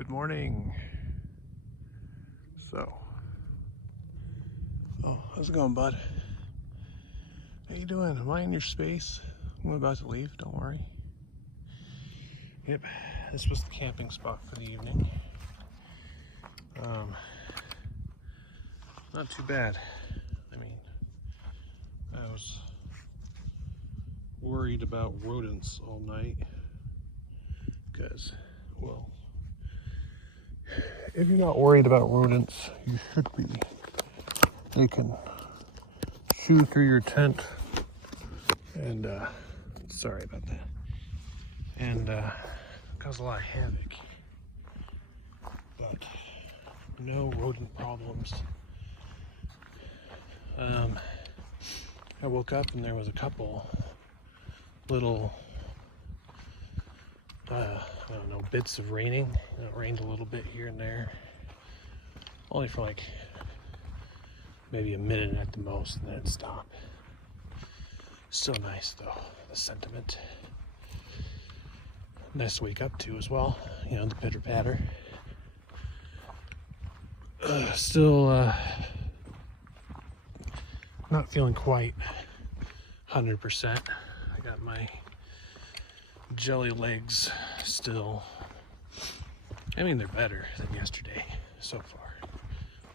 Good morning. How's it going, bud? How you doing? Am I in your space? I'm about to leave, don't worry. Yep, this was the camping spot for the evening. Not too bad. I mean, I was worried about rodents all night because, well, if you're not worried about rodents, you should be. They can chew through your tent and, sorry about that, and cause a lot of havoc, but no rodent problems. I woke up and there was a couple little, I don't know, bits of raining. It rained a little bit here and there, only for like maybe a minute at the most, and then it stopped. Still nice though, the sentiment. Nice to wake up to as well, you know, the pitter patter. Still not feeling quite 100%. I got my jelly legs still. I mean, they're better than yesterday so far,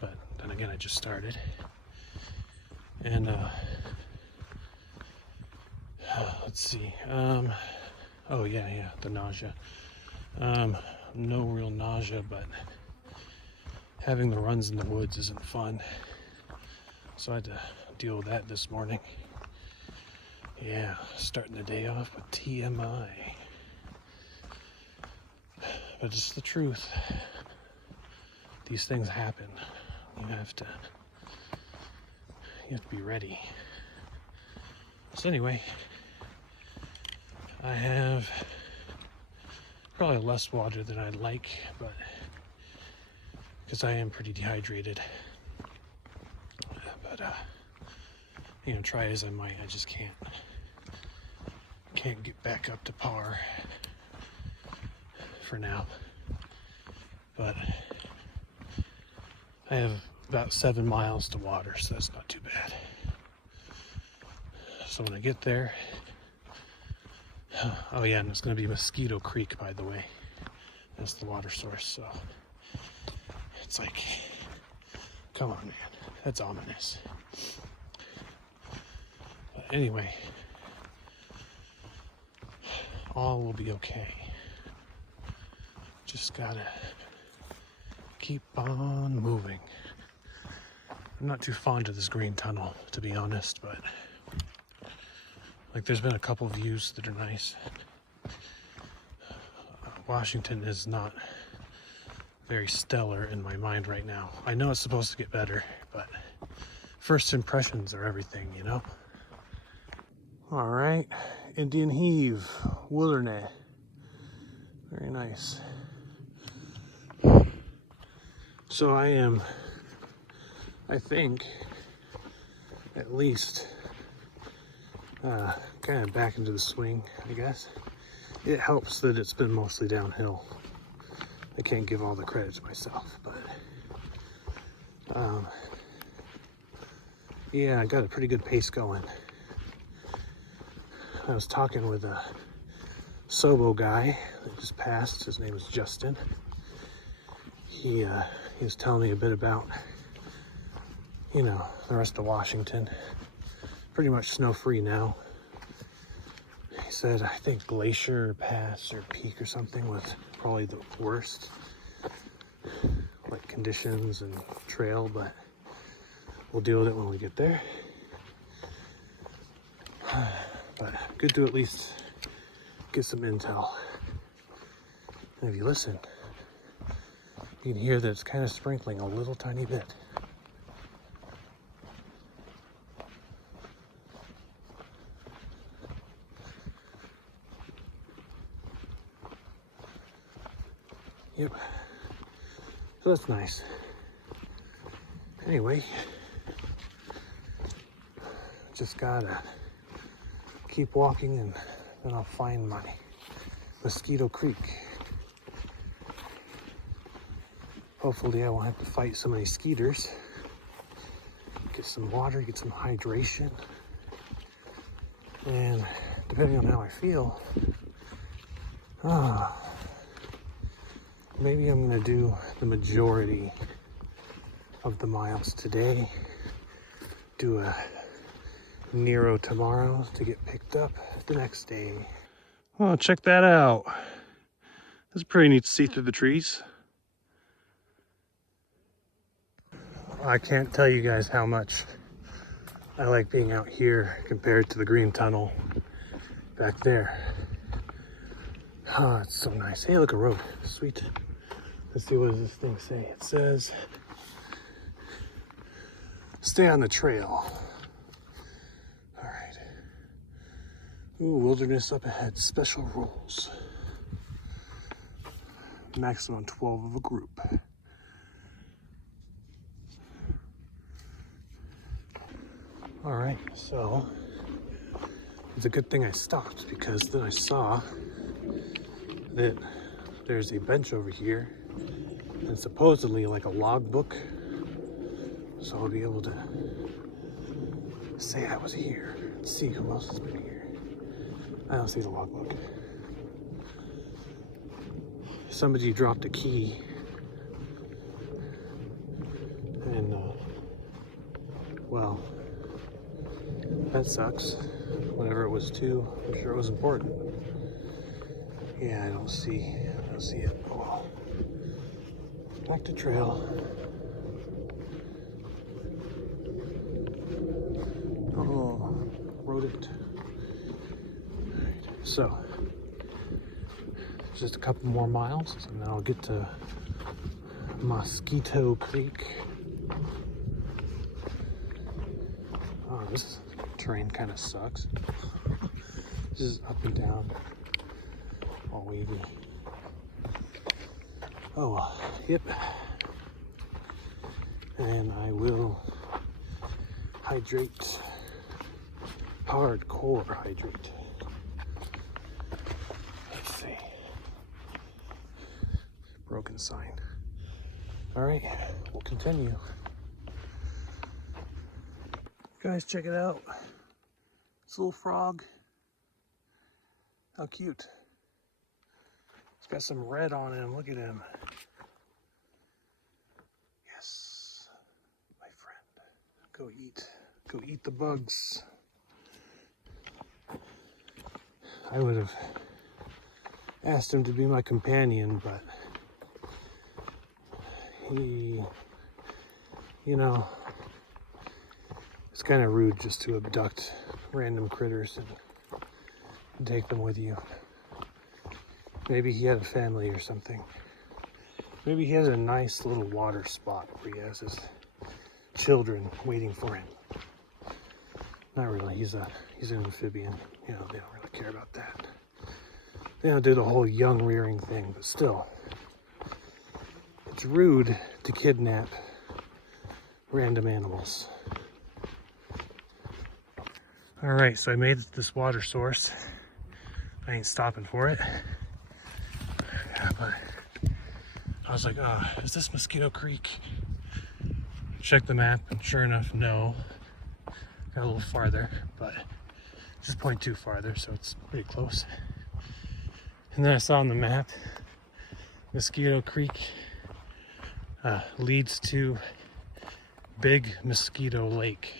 but then again, I just started. And let's see. Oh yeah, the nausea. No real nausea, but having the runs in the woods isn't fun. So I had to deal with that this morning. Yeah, starting the day off with TMI. But it's the truth. These things happen. You have to be ready. So anyway, I have probably less water than I'd like, but because I am pretty dehydrated. But you know, try as I might, I just can't get back up to par for now. But I have about 7 miles to water, so that's not too bad. So when I get there, oh yeah, and it's going to be Mosquito Creek, by the way. That's the water source, so it's like, come on, man, that's ominous. But anyway, all will be okay. Just gotta keep on moving. I'm not too fond of this green tunnel, to be honest, but like there's been a couple of views that are nice. Washington is not very stellar in my mind right now. I know it's supposed to get better, but first impressions are everything, you know? All right, Indian Heave, Wilderness. Very nice. So I think, at least, kind of back into the swing, I guess. It helps that it's been mostly downhill. I can't give all the credit to myself, but yeah, I got a pretty good pace going. I was talking with a Sobo guy that just passed. His name is Justin. He was telling me a bit about, you know, the rest of Washington. Pretty much snow-free now. He said, I think Glacier Pass or Peak or something was probably the worst, like conditions and trail, but we'll deal with it when we get there. But good to at least get some intel. And if you listen, you can hear that it's kind of sprinkling a little tiny bit. Yep. So that's nice. Anyway, just gotta keep walking and then I'll find my Mosquito Creek. Hopefully I won't have to fight so many skeeters. Get some water, get some hydration. And depending on how I feel, maybe I'm gonna do the majority of the miles today. Do a Nero tomorrow to get picked up the next day. Oh, check that out. It's pretty neat to see through the trees. I can't tell you guys how much I like being out here compared to the green tunnel back there. Ah, it's so nice. Hey, look, a road. Sweet. Let's see, what does this thing say? It says, stay on the trail. All right. Ooh, wilderness up ahead. Special rules. Maximum 12 of a group. All right, so it's a good thing I stopped, because then I saw that there's a bench over here and supposedly like a logbook, so I'll be able to say I was here and see who else has been here. I don't see the logbook. Somebody dropped a key, and well, that sucks. Whatever it was too, I'm sure it was important. Yeah, I don't see it. Oh well. Back to trail. Oh, rodent. Alright, so just a couple more miles and then I'll get to Mosquito Creek. Oh, this terrain kind of sucks. This is up and down, all wavy. Oh well, yep. And I will hydrate, hardcore hydrate. Let's see. Broken sign. All right, we'll continue. Guys, check it out. This little frog. How cute. He's got some red on him. Look at him. Yes, my friend. Go eat. Go eat the bugs. I would have asked him to be my companion, but he, you know, it's kind of rude just to abduct random critters and take them with you. Maybe he had a family or something. Maybe he has a nice little water spot where he has his children waiting for him. Not really, he's an amphibian. You know, they don't really care about that. They don't do the whole young rearing thing, but still. It's rude to kidnap random animals. All right, so I made this water source. I ain't stopping for it. Yeah, but I was like, oh, is this Mosquito Creek? Check the map, and sure enough, no. Got a little farther, but just 0.2 farther, so it's pretty close. And then I saw on the map, Mosquito Creek leads to Big Mosquito Lake.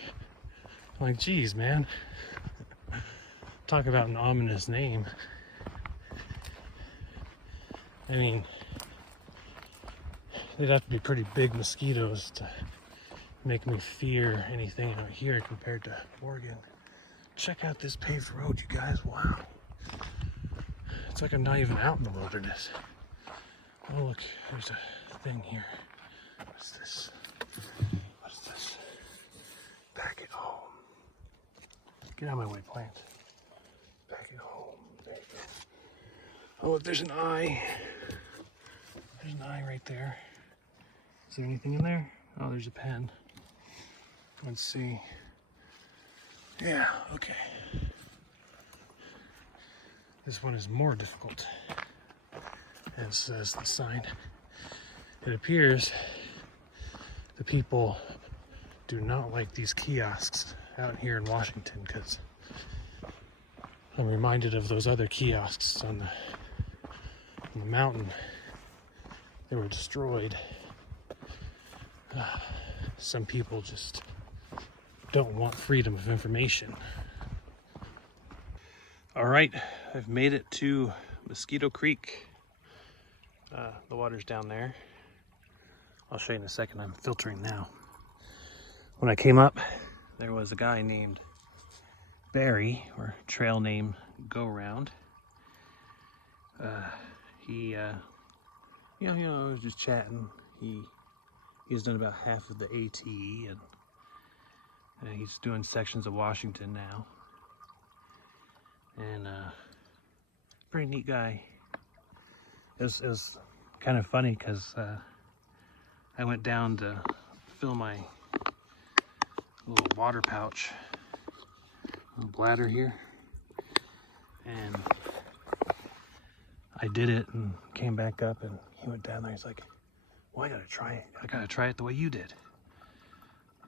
I'm like, geez, man. Talk about an ominous name. I mean, they'd have to be pretty big mosquitoes to make me fear anything out here compared to Oregon. Check out this paved road, you guys. Wow. It's like I'm not even out in the wilderness. Oh, look, there's a thing here. What's this? What is this? Back at home. Get out of my way, plant. Back at home. There you go. Oh, look, there's an eye. There's an eye right there. Is there anything in there? Oh, there's a pen. Let's see. Yeah, okay. This one is more difficult, as says the sign. It appears the people do not like these kiosks out here in Washington, because I'm reminded of those other kiosks on the mountain. They were destroyed. Some people just don't want freedom of information. All right, I've made it to Mosquito Creek. The water's down there. I'll show you in a second. I'm filtering now. When I came up, there was a guy named Barry, or trail name Go Round. He was just chatting. He's done about half of the AT, and he's doing sections of Washington now. And pretty neat guy. It was kind of funny because I went down to fill my little water pouch, little bladder here, and I did it and came back up, and he went down there. He's like, well, I gotta try it. I gotta try it the way you did.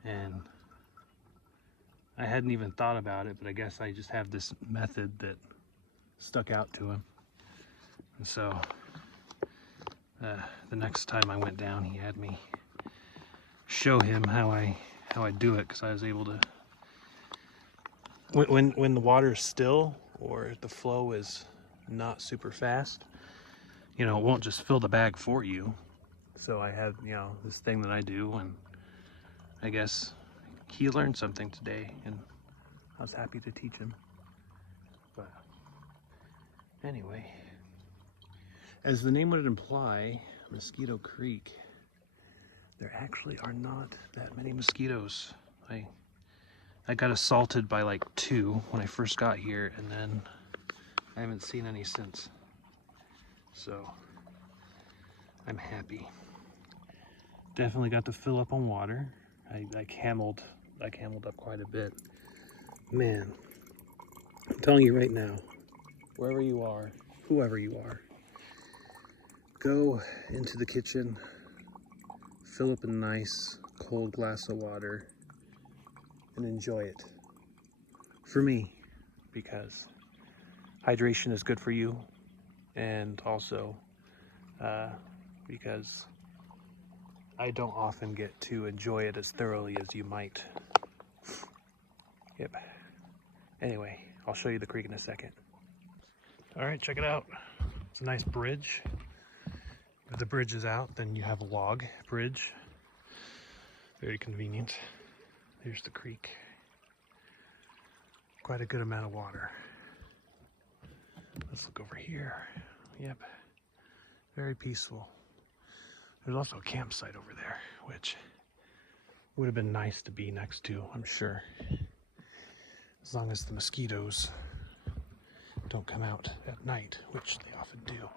And I hadn't even thought about it, but I guess I just have this method that stuck out to him. And so the next time I went down, he had me show him how I do it, because I was able to, when the water is still or the flow is not super fast, it won't just fill the bag for you. So I have, this thing that I do, and I guess he learned something today, and I was happy to teach him. But anyway, as the name would imply, Mosquito Creek, there actually are not that many mosquitoes. I got assaulted by like 2 when I first got here, and then I haven't seen any since. So I'm happy. Definitely got to fill up on water. I cameled up quite a bit. Man, I'm telling you right now, wherever you are, whoever you are, go into the kitchen, fill up a nice cold glass of water, and enjoy it. For me, because hydration is good for you, and also because I don't often get to enjoy it as thoroughly as you might. Yep. Anyway, I'll show you the creek in a second. All right, check it out. It's a nice bridge. If the bridge is out, then you have a log bridge. Very convenient. There's the creek. Quite a good amount of water. Let's look over here. Yep. Very peaceful. There's also a campsite over there, which would have been nice to be next to, I'm sure. As long as the mosquitoes don't come out at night, which they often do.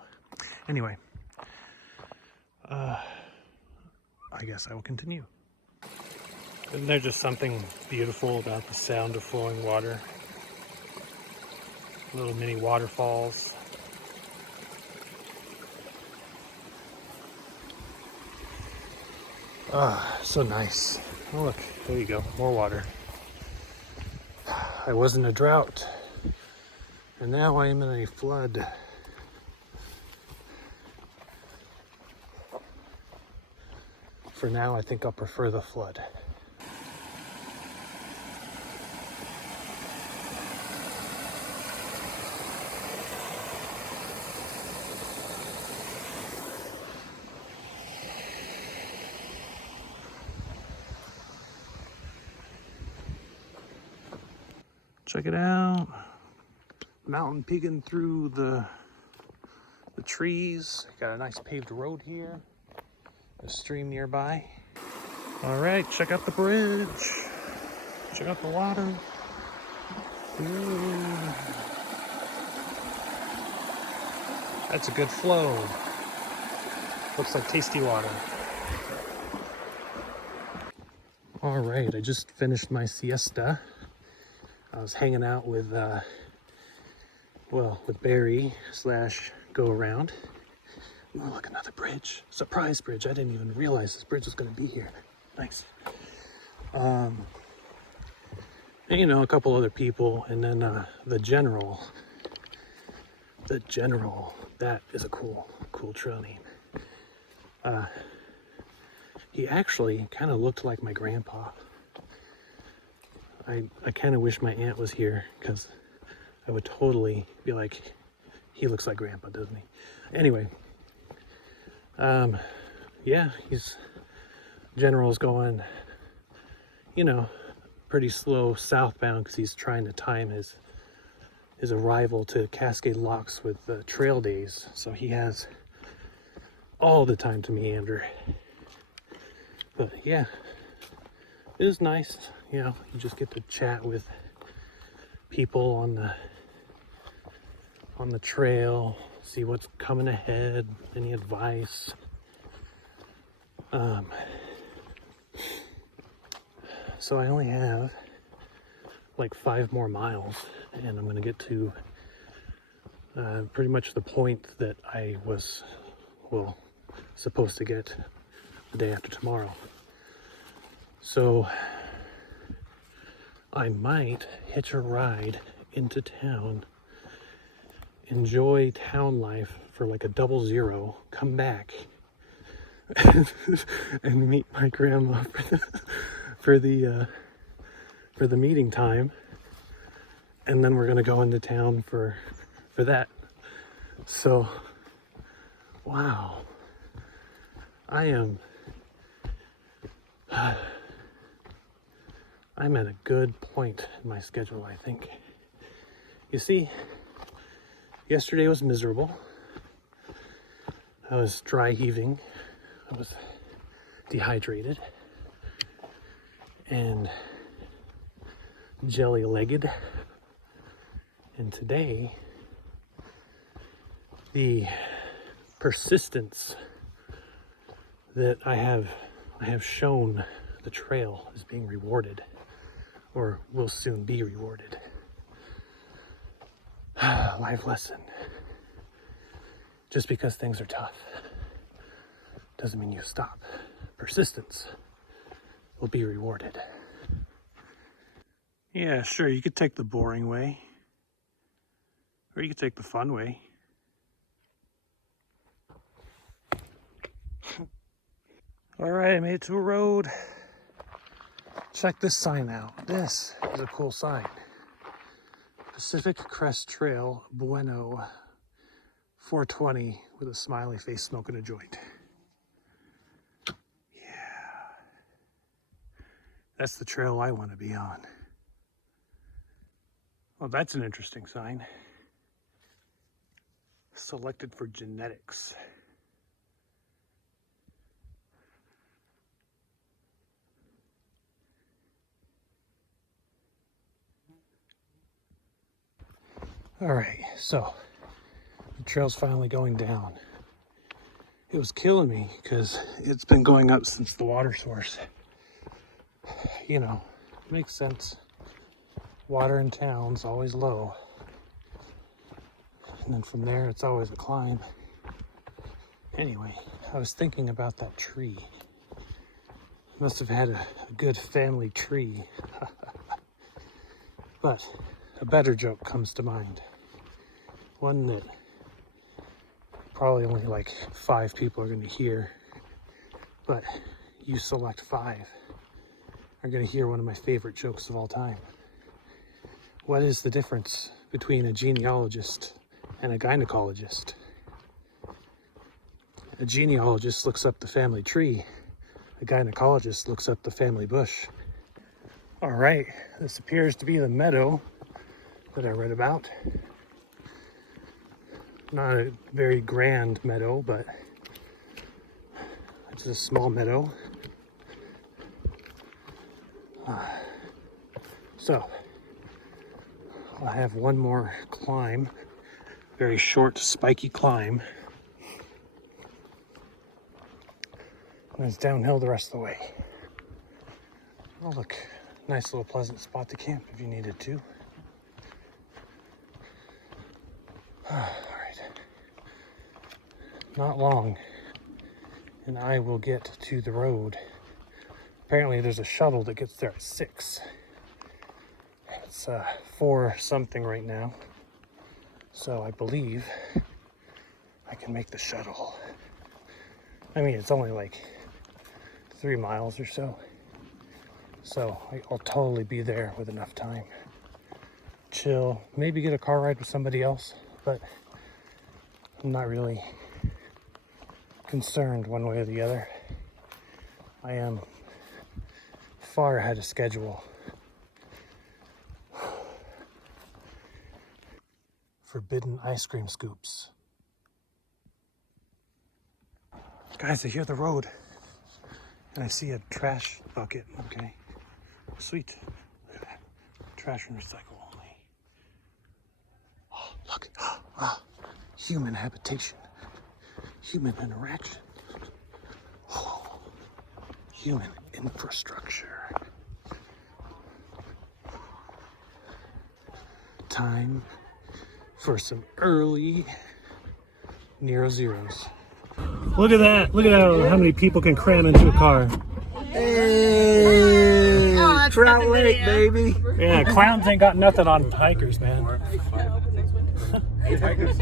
Anyway, I guess I will continue. Isn't there just something beautiful about the sound of flowing water? Little mini waterfalls. So nice. Oh, look, there you go, more water. I was in a drought, and now I am in a flood. For now, I think I'll prefer the flood. Check it out. Mountain peeking through the trees. Got a nice paved road here. A stream nearby. All right, check out the bridge. Check out the water. Ooh. That's a good flow. Looks like tasty water. All right, I just finished my siesta. I was hanging out with Barry / Go Around. Oh, look, another bridge. Surprise bridge. I didn't even realize this bridge was going to be here. Nice. And, you know, a couple other people, and then the general. The general. That is a cool trail name. He actually kind of looked like my grandpa. I kind of wish my aunt was here, because I would totally be like, he looks like grandpa, doesn't he? Anyway, yeah, General's going, you know, pretty slow southbound, because he's trying to time his arrival to Cascade Locks with trail days, so he has all the time to meander. But yeah, it is nice, you know, you just get to chat with people on the trail, see what's coming ahead, any advice. So I only have like 5 more miles, and I'm going to get to pretty much the point that I was, well, supposed to get the day after tomorrow. So I might hitch a ride into town, enjoy town life for like a 00, come back and meet my grandma for the meeting time, and then we're gonna go into town for that. So wow, I'm at a good point in my schedule, I think. You see, yesterday was miserable. I was dry heaving, I was dehydrated and jelly-legged. And today, the persistence that I have shown the trail is being rewarded, or will soon be rewarded. Life lesson. Just because things are tough doesn't mean you stop. Persistence will be rewarded. Yeah, sure, you could take the boring way, or you could take the fun way. All right, I made it to a road. Check this sign out. This is a cool sign. Pacific Crest Trail, Bueno, 420, with a smiley face smoking a joint. Yeah. That's the trail I want to be on. Well, that's an interesting sign. Selected for genetics. All right, so the trail's finally going down. It was killing me because it's been going up since the water source. You know, makes sense. Water in town's always low. And then from there, it's always a climb. Anyway, I was thinking about that tree. Must have had a good family tree. But a better joke comes to mind. One that probably only like 5 people are going to hear. But you select 5 are going to hear one of my favorite jokes of all time. What is the difference between a genealogist and a gynecologist? A genealogist looks up the family tree. A gynecologist looks up the family bush. All right, this appears to be the meadow that I read about. Not a very grand meadow, but it's a small meadow. So, I'll have one more climb, very short, spiky climb. And it's downhill the rest of the way. Oh look, nice little pleasant spot to camp if you needed to. All right. not long, and I will get to the road. Apparently there's a shuttle that gets there at 6. It's 4 something right now. So I believe I can make the shuttle. I mean, it's only like 3 miles or so. So I'll totally be there with enough time. Chill, maybe get a car ride with somebody else, but I'm not really concerned one way or the other. I am far ahead of schedule. Forbidden ice cream scoops. Guys, I hear the road and I see a trash bucket. Okay, sweet. Look at that. Trash and recycle only. Oh, look. Human habitation. Human interaction. Oh, human infrastructure. Time for some early Nero Zeros. Look at that. Look at how many people can cram into a car. Hey, Trout Lake, baby. Yeah, clowns ain't got nothing on hikers, man. 8 hikers.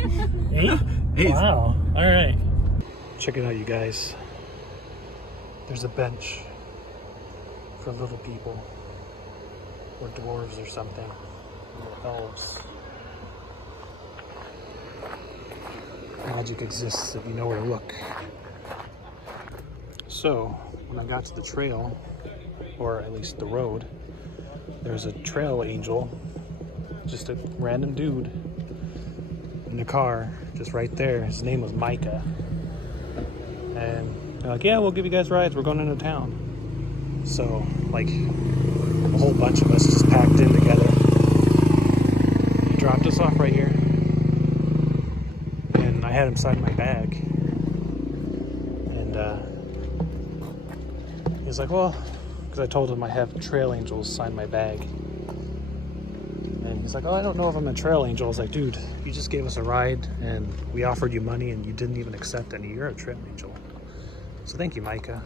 8? Wow. All right. Check it out, you guys. There's a bench for little people, or dwarves or something, or elves. Magic exists if you know where to look. So, when I got to the trail, or at least the road, there's a trail angel, just a random dude in a car, just right there. His name was Micah. And they're like, yeah, we'll give you guys rides. We're going into town. So, like, a whole bunch of us just packed in together. He dropped us off right here. I had him sign my bag, and he was like, well, because I told him I have trail angels sign my bag, and he's like, oh, I don't know if I'm a trail angel. I was like, dude, you just gave us a ride and we offered you money and you didn't even accept any. You're a trail angel. So thank you, Micah.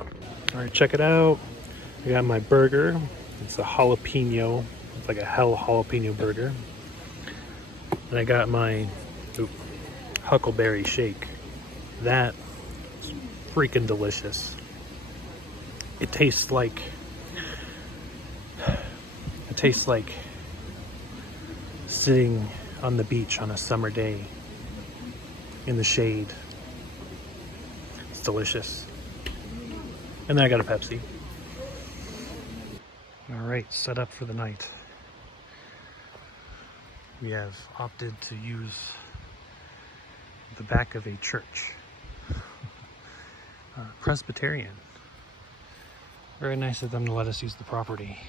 All right, check it out. I got my burger. It's a jalapeno. It's like a hell jalapeno burger. And I got my huckleberry shake. That's freaking delicious. It tastes like sitting on the beach on a summer day in the shade. It's delicious. And then I got a Pepsi. All right, set up for the night. We have opted to use the back of a church. Presbyterian. Very nice of them to let us use the property.